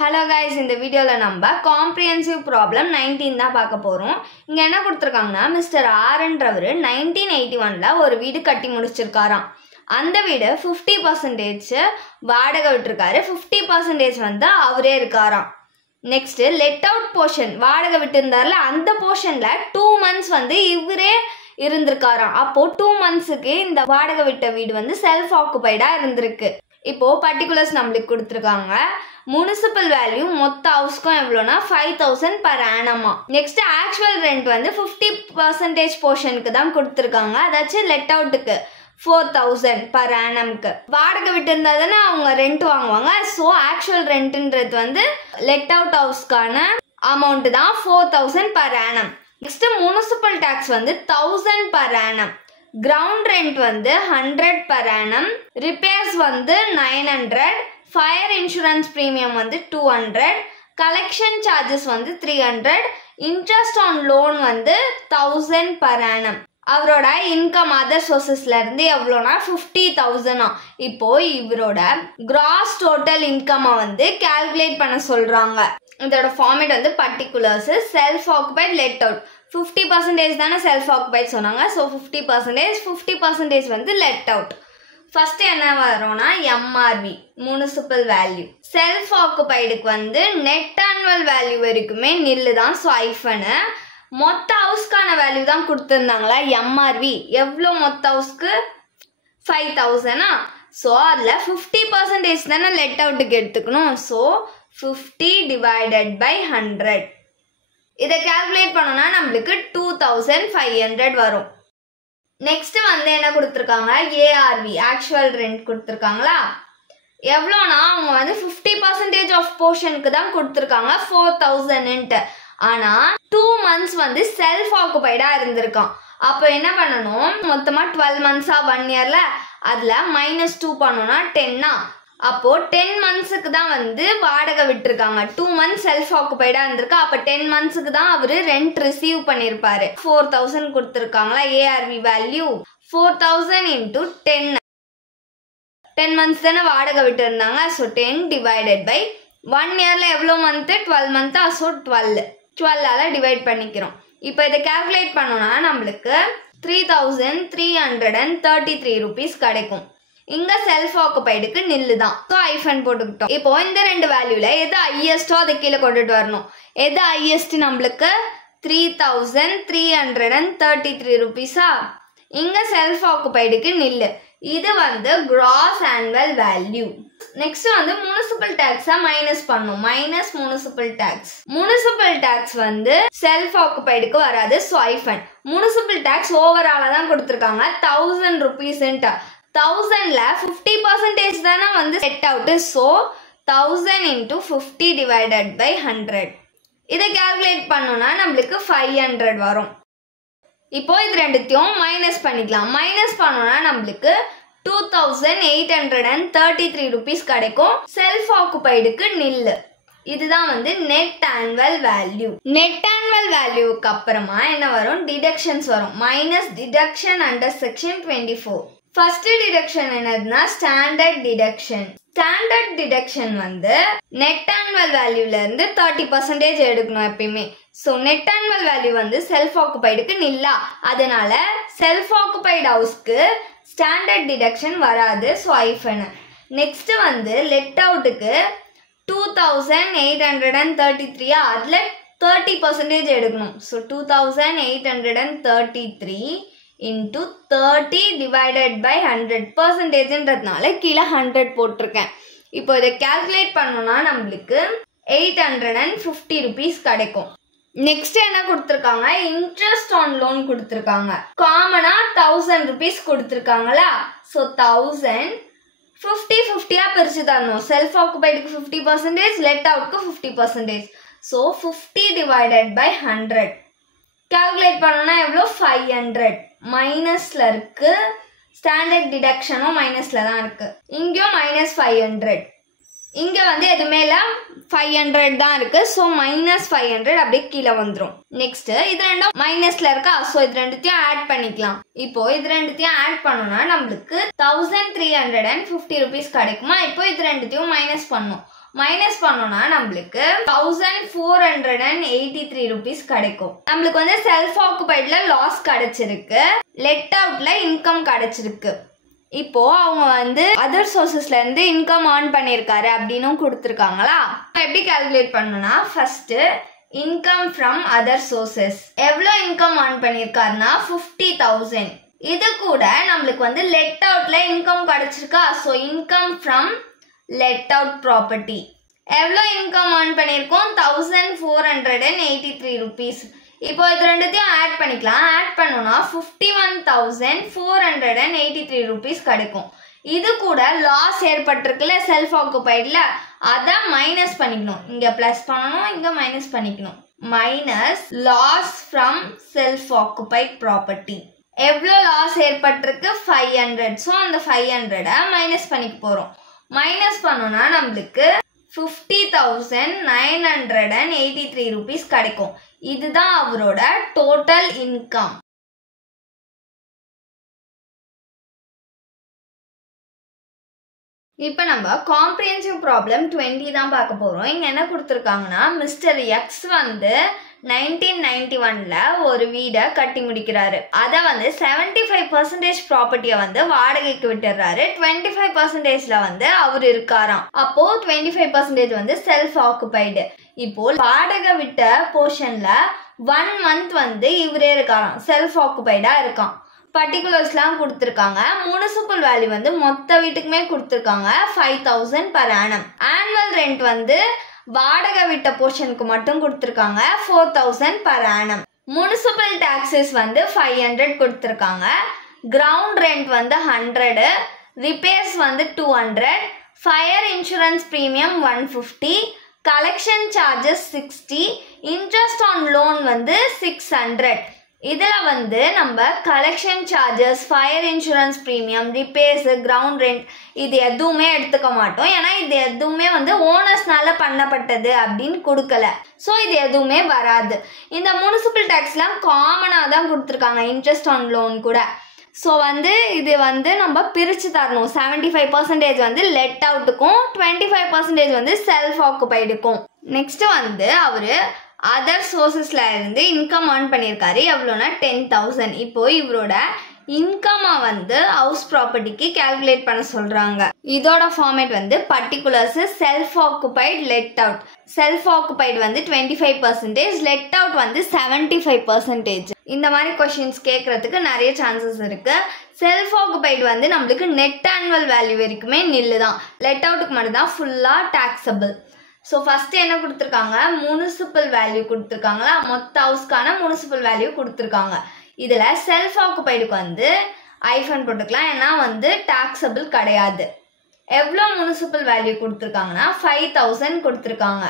Hello guys, இந்த வீடியோல நம்ம comprehensive problem 19 தான் பார்க்க போறோம். இங்க என்ன கொடுத்திருக்காங்கன்னா மிஸ்டர் ஆர் என்றவர் 1981ல ஒரு வீடு கட்டி முடிச்சிருக்காராம். அந்த வீடு 50% வாடகை விட்டிருக்காரு, 50% வந்து அவரே இருக்காராம். நெக்ஸ்ட் லெட் அவுட் போர்ஷன் வாடகை விட்டிருந்தாருல அந்த போர்ஷன்ல 2 months வந்து இவரே இருந்திருக்காராம். அப்போ 2 monthsக்கு இந்த வாடகை விட்ட வீடு வந்து செல்ஃப் ஆக்குபைடா இருந்திருக்கு. இப்போ பர்டிகுலர்ஸ் நம்மளுக்கு கொடுத்துருக்காங்க. முனிசிபல் வேல்யூ மொத்த ஹவுஸ்க்கும் எவ்வளோனா 5000 பர் ஆனமா. நெக்ஸ்ட் ஆக்சுவல் ரெண்ட் வந்து 50% போர்ஷனுக்கு தான் கொடுத்துருக்காங்க, அதாச்சும் லெட் அவுட்டுக்கு 4000 பர் ஆனம்க்கு. வாடகை விட்டு இருந்தா தானே அவங்க ரெண்ட் வாங்குவாங்க. ஸோ ஆக்சுவல் ரெண்ட்ன்றது வந்து லெட் அவுட் ஹவுஸ்க்கான அமௌண்ட் தான் 4000 per annum. Next municipal tax வந்து 1000 பர் ஆனம். கிரவுண்ட் ரெண்ட் வந்து 100 பர் ஆனம். ரிப்பேர்ஸ் வந்து 900. ஃபயர் இன்சூரன்ஸ் ப்ரீமியம் வந்து 200. கலெக்ஷன் சார்ஜஸ் வந்து 300. இன்ட்ரெஸ்ட் ஆன் லோன் வந்து 1000 பர் ஆனம். அவரோட இன்கம் அதர் சோர்சஸ்ல இருந்து எவ்வளோனா 50,000. இப்போ இவரோட கிராஸ் டோட்டல் இன்கம் வந்து கால்குலேட் பண்ண சொல்றாங்க. இதோட ஃபார்மேட் வந்து particulars self occupied let out. 50% தானே செல்ஃப் ஆக்குபைட் சொன்னாங்க. ஸோ 50% வந்து லெட் அவுட். ஃபர்ஸ்ட் என்ன வரும்னா எம்ஆர்வி முனிசிபல் வேல்யூ. செல்ஃப் ஆக்குபைடுக்கு வந்து நெட் ஆனுவல் வேல்யூ வரைக்குமே நில்லு தான். ஸோ ஐஃபனு மொத்த ஹவுஸ்க்கான வேல்யூ தான் கொடுத்துருந்தாங்களா எம்ஆர்வி. எவ்வளோ மொத்த ஹவுஸ்க்கு 5000. ஸோ அதில் 50% தானே லெட் அவுட்டுக்கு எடுத்துக்கணும். So 50 divided by 100. இதை கால்குலேட் பண்ணோம்னா நம்மளுக்கு 2500 வரும். நெக்ஸ்ட் வந்து என்ன கொடுத்துருக்காங்க, ஏஆர்வி ஆக்சுவல் ரெண்ட் கொடுத்துருக்காங்களா. எவ்வளோனா அவங்க வந்து 50% ஆஃப் போர்ஷனுக்கு தான் கொடுத்துருக்காங்க 4000. ஆனால் 2 months வந்து செல்ஃப் ஆக்குபைடா இருந்திருக்கான். அப்போ என்ன பண்ணணும், மொத்தமாக 12 months 1 yearல அதில் -2 பண்ணோம்னா 10. அப்போ 10 monthsக்கு தான் வந்து வாடகை விட்டுருக்காங்க. 2 months செல்ஃப் ஆக்குபைடா இருந்திருக்கு. அப்போ 10 monthsக்கு தான் அவரு ரெண்ட் ரிசீவ் பண்ணியிருப்பாரு. 4000 கொடுத்துருக்காங்களா ஏஆர்வி வேல்யூ. 4000 into 10 months தானே வாடகை விட்டு இருந்தாங்க. ஸோ 10 டிவைடட் பை 1 yearல எவ்வளோ மந்த்து 12 month. ஸோ 12ஆல டிவைட் பண்ணிக்கிறோம். இப்போ இதை கால்குலேட் பண்ணோம்னா நம்மளுக்கு 3333 rupees கிடைக்கும். இங்க செல்ஃப் ஆக்குபைடுக்கு நில்லு தான். ஸோ ஐஃபன் போட்டுக்கிட்டோம். இப்போ இந்த ரெண்டு வேல்யூல எது ஹையஸ்டோ அதை கீழே கொண்டுட்டு வரணும். எது ஹையஸ்ட் நம்மளுக்கு 3333 rupees. இங்க செல்ஃப் ஆக்குபைடுக்கு நில்லு. இது வந்து கிராஸ் ஆனுவல் வேல்யூ. நெக்ஸ்ட் வந்து முனிசிபல் டாக்ஸா மைனஸ் பண்ணும். Minus municipal tax. Municipal tax வந்து செல்ஃப் ஆக்குபைடுக்கு வராது. ஸோ ஐஃபன் முனிசிபல் டாக்ஸ் ஓவராலா தான் கொடுத்துருக்காங்க 1000 rupees. 1000ல 50% தானே வந்து set out. So 1000 into 50 divided by 100. இதை கால்குலேட் பண்ணோம்னா நம்மளுக்கு 500 வரும். இப்போ இது ரெண்டுத்தையும் மைனஸ் பண்ணிக்கலாம். மைனஸ் பண்ணோம்னா நம்மளுக்கு 2833 rupees கிடைக்கும். செல்ஃப் ஆக்குபைடுக்கு நில்லு. இதுதான் வந்து net annual value. Net annual வேல்யூக்கு அப்புறமா என்ன வரும், டிடக்ஷன்ஸ் வரும். Minus deduction under section 24. First deduction என்னதுன்னா ஸ்டாண்டர்ட் டிடக்ஷன். ஸ்டாண்டர்ட் டிடக்ஷன் வந்து நெட் ஆனுவல் வேல்யூல இருந்து 30% எடுக்கணும் எப்பயுமே. ஸோ நெட் ஆனுவல் வேல்யூ வந்து செல்ஃப் ஆக்குபைடுக்கு நில்லா. அதனால செல்ஃப் ஆக்குபைடு ஹவுஸ்க்கு ஸ்டாண்டர்ட் டிடக்ஷன் வராது. ஸோ ஐஃபன். நெக்ஸ்ட் வந்து லெட் அவுட்டுக்கு 2833. அதுல 30% எடுக்கணும். ஸோ 2833 into 30 divided by 100%ன்றதுனால கீழே 100 போட்டிருக்கேன். இப்போ இதை கால்குலேட் பண்ணோம்னா நம்மளுக்கு 850 rupees கிடைக்கும். நெக்ஸ்ட் என்ன கொடுத்துருக்காங்க, இன்ட்ரெஸ்ட் ஆன் லோன் கொடுத்துருக்காங்க. காமனா 1000 rupees கொடுத்துருக்காங்களா. ஸோ 1000 50-50 பிரிச்சு தரணும். செல்ஃப் ஆக்குபைடுக்கு 50%, லெட் அவுட்க்கு 50%. ஸோ 50 divided by 100 கால்குலேட் பண்ணோம்னா எவ்வளோ 500. மைனஸ்ல இருக்கு. ஸ்டாண்டர்ட் டிடக்ஷனும் மைனஸ்ல தான் இருக்கு. இங்கேயும் -500. இங்க வந்து எதுவுமே இல்ல 500 தான் இருக்கு. ஸோ -500 அப்படியே கீழே வந்துடும். நெக்ஸ்ட் இது ரெண்டும் மைனஸ்ல இருக்கா. ஸோ இது ரெண்டுத்தையும் ஆட் பண்ணிக்கலாம். இப்போ இது ரெண்டுத்தையும் ஆட் பண்ணோம்னா நம்மளுக்கு 1350 rupees கிடைக்குமா. இப்போ இது ரெண்டுத்தையும் மைனஸ் பண்ணும். மைனஸ் பண்ணோம்னா நம்மளுக்கு 1483 rupees கிடைக்கும். நம்மளுக்கு வந்து செல்ஃப் ஆக்குபைட்ல லாஸ் கிடைச்சிருக்கு, லெட் அவுட்ல இன்கம் கிடைச்சிருக்கு. இப்போ அவங்க வந்து அதர் சோர்சஸ்ல இருந்து இன்கம் earn பண்ணிருக்காரு அப்படின்னு கொடுத்துருக்காங்களா. எப்படி கால்குலேட் பண்ணணும்னா first income from other sources எவ்வளோ இன்கம் earn பண்ணிருக்காருன்னா 50,000. இது கூட நம்மளுக்கு வந்து லெட் அவுட்ல இன்கம் கிடைச்சிருக்கா. So income from let out property எவ்வளோ இன்கம் earn பண்ணியிருக்கோம் 1483 rupees. இப்போ இது ரெண்டுத்தையும் ஆட் பண்ணிக்கலாம். ஆட் பண்ணோம்னா 51,483 rupees கிடைக்கும். இது கூட லாஸ் ஏற்பட்டிருக்குல்ல செல்ஃப் ஆக்குபைட்ல, அதை மைனஸ் பண்ணிக்கணும். இங்க பிளஸ் பண்ணணும், இங்க மைனஸ் பண்ணிக்கணும். Minus loss from self occupied property எவ்வளோ லாஸ் ஏற்பட்டிருக்கு 500. ஸோ அந்த 500 மைனஸ் பண்ணிக்க போறோம். மைனஸ் பண்ணோம்னா நம்மளுக்கு 50,983 rupees கிடைக்கும். இதுதான் அவரோட டோட்டல் இன்கம். இப்போ நம்ம காம்ப்ரிஹென்சிவ் ப்ராப்ளம் 20 தான் பார்க்க போகிறோம். இங்கே என்ன கொடுத்துருக்காங்கன்னா மிஸ்டர் எக்ஸ் வந்து 1991ல ஒரு வீடை கட்டி முடிக்கிறாரு. அதை வந்து 75% ப்ராப்பர்ட்டியை வந்து வாடகைக்கு விட்டுறாரு. 25%ல வந்து அவர் இருக்காராம். அப்போ 25% வந்து செல்ஃப் ஆக்குபைடு. இப்போ வாடகை விட்ட போர்ஷன்ல 1 month வந்து இவரே இருக்காராம், செல்ஃப் ஆக்குபைடா இருக்கான். பர்டிகுலர்ஸ்லாம் கொடுத்துருக்காங்க. முனிசிபல் வேல்யூ வந்து மொத்த வீட்டுக்குமே கொடுத்துருக்காங்க 5,000 per annum. ஆனுவல் ரெண்ட் வந்து வாடகை விட்ட போர்ஷனுக்கு மட்டும் கொடுத்துருக்காங்க 4,000 per annum. முனிசிபல் டாக்ஸஸ் வந்து 500 கொடுத்துருக்காங்க. கிரவுண்ட் ரெண்ட் வந்து 100, ரிப்பேர்ஸ் வந்து 200, fire insurance premium 150, collection charges 60, interest on loan வந்து 600. இதில் வந்து நம்ம collection charges, fire insurance premium, repairs, ground rent இது எதுவுமே எடுத்துக்க மாட்டோம். ஏன்னா இது எதுவுமே வந்து ஓனர்ஸ்னால பண்ணப்பட்டது அப்படின்னு கொடுக்கல. ஸோ இது எதுவுமே வராது. இந்த முனிசிபல் டேக்ஸ்லாம் காமனாக தான் கொடுத்துருக்காங்க, இன்ட்ரெஸ்ட் ஆன் லோன் கூட. ஸோ வந்து இது வந்து நம்ம பிரித்து தரணும். 75% வந்து லெட் அவுட்டுக்கும் 25% வந்து செல்ஃப் ஆக்குபைடுக்கும். நெக்ஸ்ட் வந்து அவர் அதர் சோர்சஸ்ல இருந்து இன்கம் earn பண்ணியிருக்காரு. எவ்வளோனா 10,000. இப்போ இவரோட இன்கம்மை வந்து ஹவுஸ் ப்ராப்பர்ட்டிக்கு கால்குலேட் பண்ண சொல்றாங்க. இதோட ஃபார்மேட் வந்து particulars self occupied, let out. Self occupied வந்து 25%, லெட் அவுட் வந்து 75%. இந்த மாதிரி கொஸ்டின்ஸ் கேட்கறதுக்கு நிறைய சான்சஸ் இருக்கு. செல்ஃப் ஆக்குபைட் வந்து நம்மளுக்கு நெட் ஆனுவல் வேல்யூ வரைக்குமே நில்லு தான். லெட் அவுட்டுக்கு மட்டும் தான் ஃபுல்லா டாக்ஸபிள். ஸோ ஃபர்ஸ்ட் என்ன கொடுத்துருக்காங்க, முனிசிபல் வேல்யூ கொடுத்துருக்காங்களா, மொத்த ஹவுஸ்க்கான முனிசிபல் வேல்யூ கொடுத்துருக்காங்க. இதில் செல்ஃப் ஆக்குபைடுக்கு வந்து ஐஃபன் போட்டுக்கலாம், ஏன்னா வந்து டாக்ஸபிள் கிடையாது. எவ்வளோ முனிசிபல் வேல்யூ கொடுத்துருக்காங்கன்னா 5,000 கொடுத்துருக்காங்க.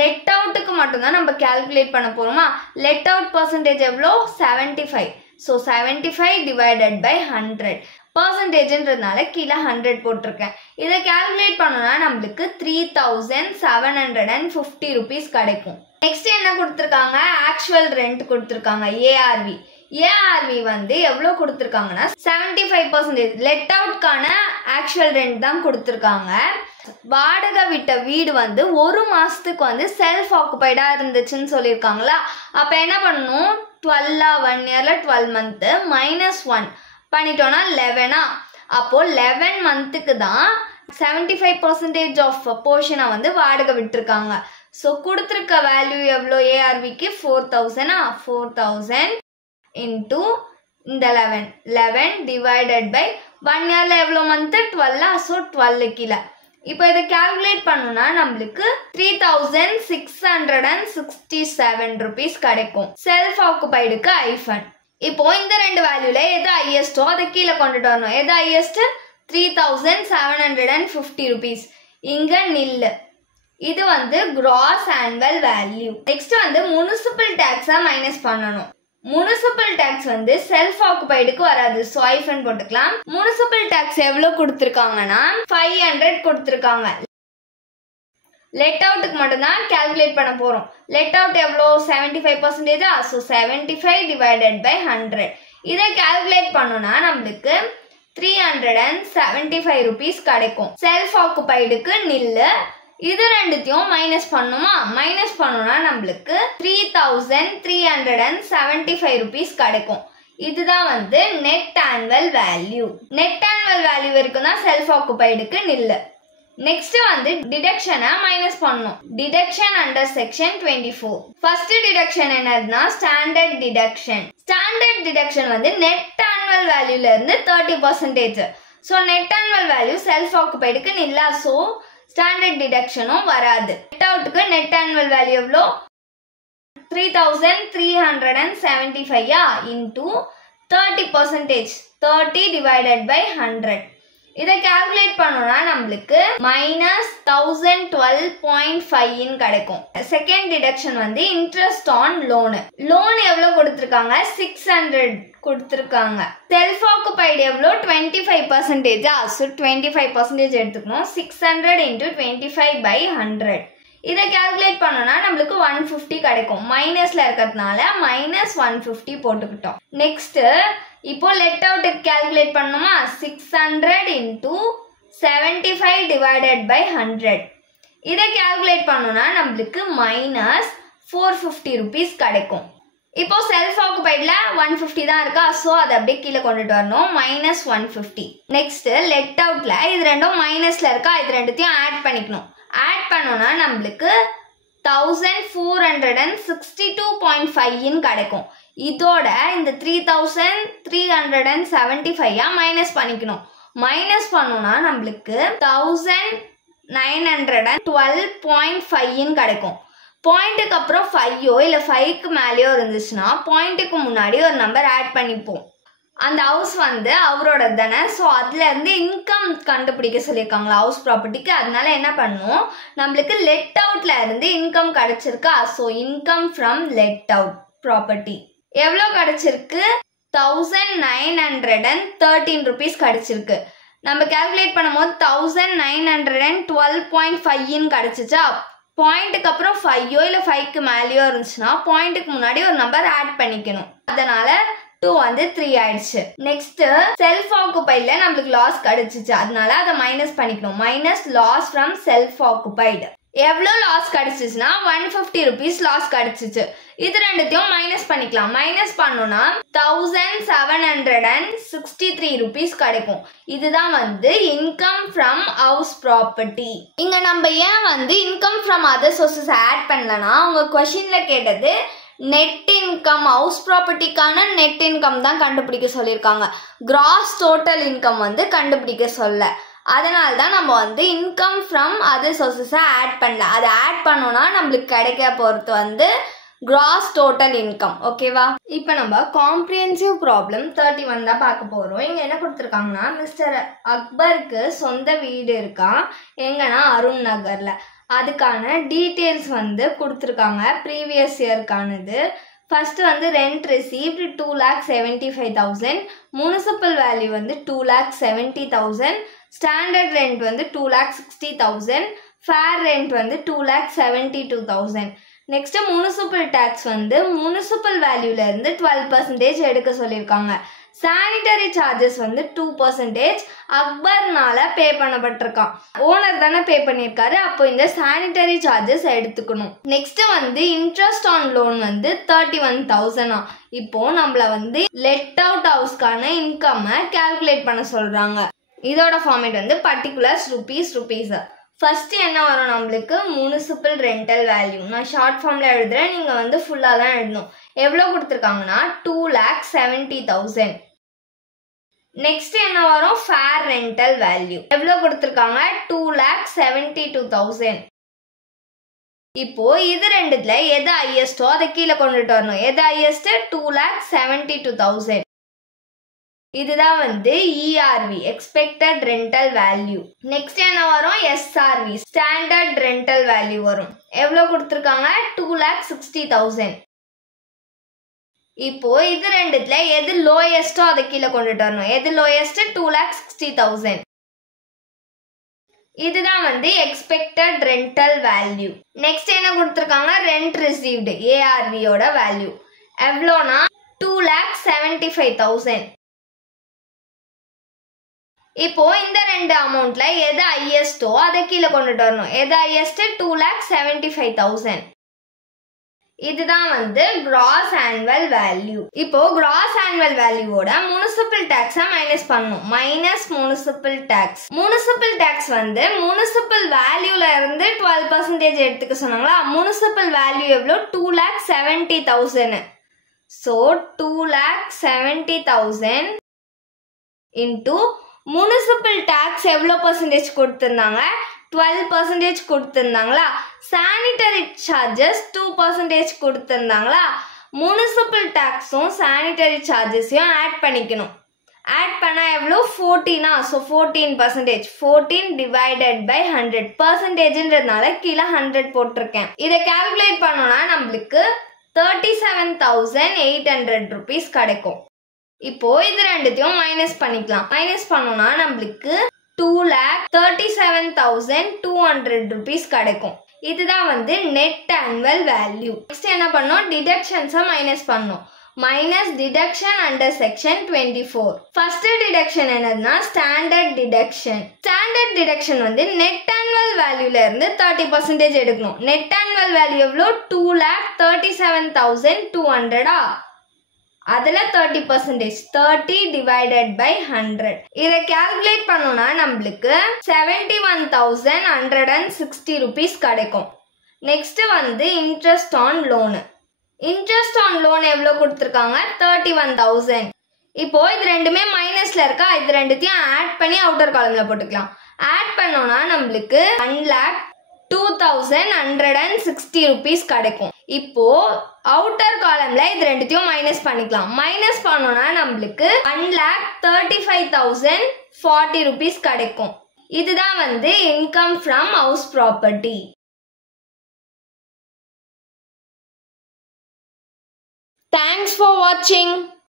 லெட் அவுட்டுக்கு மட்டும்தான் நம்ம கால்குலேட் பண்ண போகிறோமா. லெட் அவுட் பர்சன்டேஜ் எவ்வளோ 75. So 75 divided by 100. பர்சன்டேஜ்ன்றதுனால கீழே 100 போட்டிருக்கேன். இதை கால்குலேட் பண்ணோம்னா நம்மளுக்கு 3,750 rupees கிடைக்கும். நெக்ஸ்ட் என்ன கொடுத்துருக்காங்க, ஆக்சுவல் ரெண்ட் கொடுத்துருக்காங்க, ஏஆர்வி. ஏஆர்வி வந்து எவ்வளோ கொடுத்துருக்காங்கன்னா 75%. லெட் அவுட்கான ஆக்சுவல் ரெண்ட் தான் கொடுத்துருக்காங்க. வாடகை விட்ட வீடு வந்து 1 மாசத்துக்கு வந்து செல்ஃப் ஆக்குபைடா இருந்துச்சுன்னு சொல்லியிருக்காங்களா. அப்போ என்ன பண்ணணும், 1 இயர்ல 12 month -1 பண்ணிட்டோம்னா 11. அப்போ 11 monthக்கு தான் 75% ஆஃப் போர்ஷனை வந்து வாடகை விட்டுருக்காங்க. ஸோ கொடுத்துருக்க வேல்யூ எவ்வளோ ஏஆர்விக்கு 4,000. 4,000 இன்டூ இந்த 11 டிவைடட் பை 1 இயர்ல எவ்வளோ மந்த் 12. ஸோ 12 கீழே. இப்போ இதை கால்குலேட் பண்ணோம்னா நம்மளுக்கு 3,667 rupees கிடைக்கும். செல்ஃப் ஆக்குபைடுக்கு ஐஃபன். இப்போ இந்த ரெண்டு வேல்யூல எது ஹையஸ்டோ அதை கீழே கொண்டுட்டு வரணும். எது ஹையஸ்ட் 3,750 rupees. இங்க நில்லு. இது வந்து கிராஸ் ஆனுவல் வேல்யூ. நெக்ஸ்ட் வந்து முனிசிபல் டாக்ஸை மைனஸ் பண்ணணும். முனிசிபல் டாக்ஸ் வந்து செல்ஃப் ஆக்குபைடுக்கு வராது. ஸோ ஐஃபன் போட்டுக்கலாம். முனிசிபல் டாக்ஸ் எவ்வளோ கொடுத்துருக்காங்கன்னா 500 கொடுத்துருக்காங்க. லெட் அவுட்டுக்கு மட்டும்தான் கால்குலேட் பண்ண போறோம். லெட் அவுட் எவ்வளோ 75%. So 75 divided by 100. இதை கால்குலேட் பண்ணோம்னா நம்மளுக்கு 375 rupees கிடைக்கும். செல்ஃப் ஆக்குபைடுக்கு நில்லு. இது ரெண்டுத்தையும் மைனஸ் பண்ணுமா? மைனஸ் பண்ணோம்னா நம்மளுக்கு 3375 rupees கிடைக்கும். இதுதான் வந்து net annual value. Net annual value வரைக்கும் தான் செல்ஃப் ஆக்குபைடுக்கு நில்லு. நெக்ஸ்ட் வந்து டிடக்ஷனை மைனஸ் பண்ணணும். Deduction under section 24. First deduction என்னதுன்னா ஸ்டாண்டர்ட் டிடக்ஷன். ஸ்டாண்டர்ட் டிடக்ஷன் வந்து நெட் ஆனுவல் வேல்யூல இருந்து 30%. So net annual value self ஆக்குபைடுக்கு நில்லா, ஸோ ஸ்டாண்டர்ட் டிடக்ஷனும் வராது. நெட் அவுட்டுக்கு நெட் ஆனுவல் வேல்யூ எவ்வளோ? 3375 into 30%. 30 divided by 100. இதை கால்குலேட் பண்ணோம்னா நம்மளுக்கு -1012.5 கிடைக்கும். செகண்ட் டிடக்ஷன் வந்து இன்ட்ரெஸ்ட் ஆன் லோன். லோன் எவ்வளவு கொடுத்திருக்காங்க? 600 கொடுத்திருக்காங்க. செல்ஃப் ஆக்குபைடு எவ்வளோ? 25%. ஸோ 25% எடுத்துக்கணும். 600 into 25 by 100. இதை கால்குலேட் பண்ணோம்னா நம்மளுக்கு 150 கிடைக்கும். மைனஸ்ல இருக்கிறதுனால -150 போட்டுக்கிட்டோம். நெக்ஸ்ட் இப்போ லெட் அவுட்டுக்கு கால்குலேட் பண்ணணுமா? 600 into 75 divided by 100. இதை கால்குலேட் பண்ணோம்னா நம்மளுக்கு -450 rupees கிடைக்கும். இப்போ செல்ஃப் ஆக்குபைட்ல 150 தான் இருக்கா, ஸோ அதை அப்படியே கீழே கொண்டுட்டு வரணும். -150. நெக்ஸ்ட் லெட் அவுட்ல இது ரெண்டும் மைனஸ்ல இருக்கா, இது ரெண்டுத்தையும் ஆட் பண்ணிக்கணும். ஆட் பண்ணோம்னா நம்மளுக்கு 1462.5 கிடைக்கும். இதோட இந்த 3375 மைனஸ் பண்ணிக்கணும். மைனஸ் பண்ணோம்னா நம்மளுக்கு 1912.5 கிடைக்கும். பாயிண்ட்டுக்கு அப்புறம் 5 இல்ல 5க்கு மேலேயோ இருந்துச்சுன்னா பாயிண்ட்டுக்கு முன்னாடி ஒரு நம்பர் ஆட் பண்ணிப்போம். அந்த ஹவுஸ் வந்து அவரோட தானே, ஸோ அதுல இருந்து இன்கம் கண்டுபிடிக்க சொல்லியிருக்காங்களா ஹவுஸ் ப்ராப்பர்ட்டிக்கு. அதனால என்ன பண்ணுவோம், நம்மளுக்கு லெட் அவுட்ல இருந்து இன்கம் கிடைச்சிருக்கா, so income from let out property எவ்வளோ கிடைச்சிருக்கு? 1913 rupees கிடைச்சிருக்கு. நம்ம கால்குலேட் பண்ணும்போது 1912.5 கிடைச்சிச்சா. பாயிண்ட்டுக்கு அப்புறம் 5 இல்ல 5க்கு மேலேயோ இருந்துச்சுன்னா பாயிண்ட்டுக்கு முன்னாடி ஒரு நம்பர் ஆட் பண்ணிக்கணும். அதனால 2 வந்து 3 ஆயிடுச்சு. நெக்ஸ்ட் செல்ஃப் ஆக்குபைட்ல நம்மளுக்கு லாஸ் கிடைச்சிச்சு, அதனால அதை மைனஸ் பண்ணிக்கணும். Minus loss from self occupied. எவ்வளோ லாஸ் கிடைச்சிச்சுன்னா 150 rupees லாஸ் கிடைச்சிச்சு. இது ரெண்டுத்தையும் மைனஸ் பண்ணிக்கலாம். மைனஸ் பண்ணோம்னா 1763 rupees கிடைக்கும். இதுதான் வந்து இன்கம் ஃப்ரம் ஹவுஸ் ப்ராப்பர்ட்டி. இங்க நம்ம ஏன் வந்து income from other sources add பண்ணலனா, உங்க கொஸ்டின்ல கேட்டது நெட் இன்கம், ஹவுஸ் ப்ராப்பர்ட்டிக்கான நெட் இன்கம் தான் கண்டுபிடிக்க சொல்லியிருக்காங்க. கிராஸ் டோட்டல் இன்கம் வந்து கண்டுபிடிக்க சொல்ல. அதனால தான் நம்ம வந்து இன்கம் ஃப்ரம் அதர் சோர்சஸை ஆட் பண்ணல. அதை ஆட் பண்ணோம்னா நம்மளுக்கு கிடைக்க போகிறது வந்து கிராஸ் டோட்டல் இன்கம். ஓகேவா? இப்போ நம்ம காம்ப்ரிஹென்சிவ் ப்ராப்ளம் 31 தான் பார்க்க போகிறோம். இங்கே என்ன கொடுத்துருக்காங்கன்னா, மிஸ்டர் அக்பருக்கு சொந்த வீடு இருக்கா, எங்கன்னா அருண் நகரில். அதுக்கான டீட்டெயில்ஸ் வந்து கொடுத்துருக்காங்க ப்ரீவியஸ் இயர்க்கானது. ஃபர்ஸ்ட் வந்து ரெண்ட் ரிசீவ்டு 2,75,000, முனிசிபல் வேல்யூ வந்து 2,70,000, ஸ்டாண்டர்ட் ரெண்ட் வந்து 2,60,000, ஃபேர் ரெண்ட் வந்து 2,72,000. நெக்ஸ்ட் முனிசிபல் டேக்ஸ் வந்து முனிசிபல் வேல்யூல இருந்து 12% எடுக்க சொல்லியிருக்காங்க. சானிட்டரி சார்ஜஸ் வந்து 2% அக்பர்னால பே பண்ணப்பட்டிருக்கான். ஓனர் தானே பே பண்ணியிருக்காரு, அப்போ இந்த சானிட்டரி சார்ஜஸ் எடுத்துக்கணும். நெக்ஸ்ட் வந்து இன்ட்ரெஸ்ட் ஆன் லோன் வந்து 31,000. இப்போ நம்மள வந்து லெட் அவுட் ஹவுஸ்க்கான இன்கம் கால்குலேட் பண்ண சொல்றாங்க. இதோட ஃபார்மேட் வந்து பர்டிகுலர்ஸ் ருபீஸ். ஃபர்ஸ்ட் என்ன வரும் நம்மளுக்கு? Municipal rental value. நான் ஷார்ட் ஃபார்ம்ல எழுதுறேன், நீங்க வந்து ஃபுல்லா தான் எழுதணும். எவ்வளோ கொடுத்துருக்காங்கன்னா 2,70,000. நெக்ஸ்ட் என்ன வரும்? ஃபேர் ரெண்டல் வேல்யூ எவ்வளோ கொடுத்துருக்காங்க? 2,72,000. இப்போ இது ரெண்டுத்துல எது ஹையஸ்டோ அதை கீழே கொண்டுட்டு வரணும். எது ஹையஸ்ட்? 2,72,000. இதுதான் வந்து ERV expected rental value. Next என்ன வரும்? SRV ஸ்டாண்டர்ட் ரெண்டல் வேல்யூ வரும். எவ்வளோ கொடுத்துருக்காங்க? 2,60,000. இப்போ இது ரெண்டுத்துல எது லோயஸ்டோ அதை கீழே கொண்டுட்டு வரணும். எது லோயஸ்ட்? 2,60,000. இதுதான் வந்து எக்ஸ்பெக்டட் ரெண்டல் வேல்யூ. நெக்ஸ்ட் என்ன கொடுத்துருக்காங்க? ரெண்ட் ரிசீவ்டு ARV யோட வேல்யூ எவ்வளோனா 2,75,000. இப்போ இந்த ரெண்டு அமௌண்ட்ல எது ஹையஸ்டோ அதை கீழே கொண்டுட்டு வரணும். எது ஹையஸ்ட்? 2,75,000. இதுதான் வந்து கிராஸ் ஆனுவல் வேல்யூ. இப்போ கிராஸ் ஆனுவல் வேல்யூவோட முனிசிபல் டாக்ஸை மைனஸ் பண்ணணும். Minus municipal tax. Municipal tax வந்து முனிசிபல் வேல்யூல இருந்து 12% எடுத்துக்க சொன்னாங்களா. முனிசிபல் வேல்யூ எவ்வளோ? 2,70,000. ஸோ 2,70,000 இன்டூ முனிசிபல் டாக்ஸ் எவ்வளோ பர்சன்டேஜ் கொடுத்துருந்தாங்க? 12% கொடுத்துருந்தாங்களா. சானிட்டரி சார்ஜஸ் 2% கொடுத்துருந்தாங்களா. முனிசிபல் டாக்ஸும் சானிட்டரி சார்ஜஸையும் ஆட் பண்ணிக்கணும். ஆட் பண்ணால் எவ்வளோ? 14. ஸோ 14%. 14 divided by 100. பர்சன்டேஜ்ன்றதுனால கீழே 100 போட்டிருக்கேன். இதை கால்குலேட் பண்ணோம்னா நம்மளுக்கு 37,800 rupees கிடைக்கும். இப்போ இது ரெண்டுத்தையும் மைனஸ் பண்ணிக்கலாம். மைனஸ் பண்ணோம்னா நம்மளுக்கு 2,37,200 rupees கிடைக்கும். இதுதான் வந்து நெட் ஆனுவல் வேல்யூ. நெக்ஸ்ட் என்ன பண்ணோம்? டிடக்ஷன்ஸை மைனஸ் பண்ணோம். Minus deduction under section 24. First deduction என்னதுன்னா ஸ்டாண்டர்ட் டிடக்ஷன். ஸ்டாண்டர்ட் டிடக்ஷன் வந்து நெட் ஆனுவல் வேல்யூல இருந்து 30% எடுக்கணும். நெட் ஆனுவல் வேல்யூ எவ்வளோ? 2,37,200. அதுல 30%. 30 டிவைடட் பை 100. இதை கால்குலேட் பண்ணோம்னா நம்மளுக்கு 71,160 rupees கிடைக்கும். நெக்ஸ்ட் வந்து interest on loan. Interest on loan எவ்வளோ கொடுத்துருக்காங்க? 31,000. இப்போ இது ரெண்டுமே மைனஸ்ல இருக்கா. இது ரெண்டுத்தையும் ஆட் பண்ணி அவுட்டர் காலம்ல போட்டுக்கலாம். ஆட் பண்ணோம்னா நம்மளுக்கு 1,02,160 rupees கிடைக்கும். இப்போ அவுட்டர் காலம்ல இது ரெண்டுத்தையும் மைனஸ் பண்ணிக்கலாம். மைனஸ் பண்ணோம்னா நம்மளுக்கு 1,35,040 rupees கிடைக்கும். இதுதான் வந்து income from house property. Thanks for watching.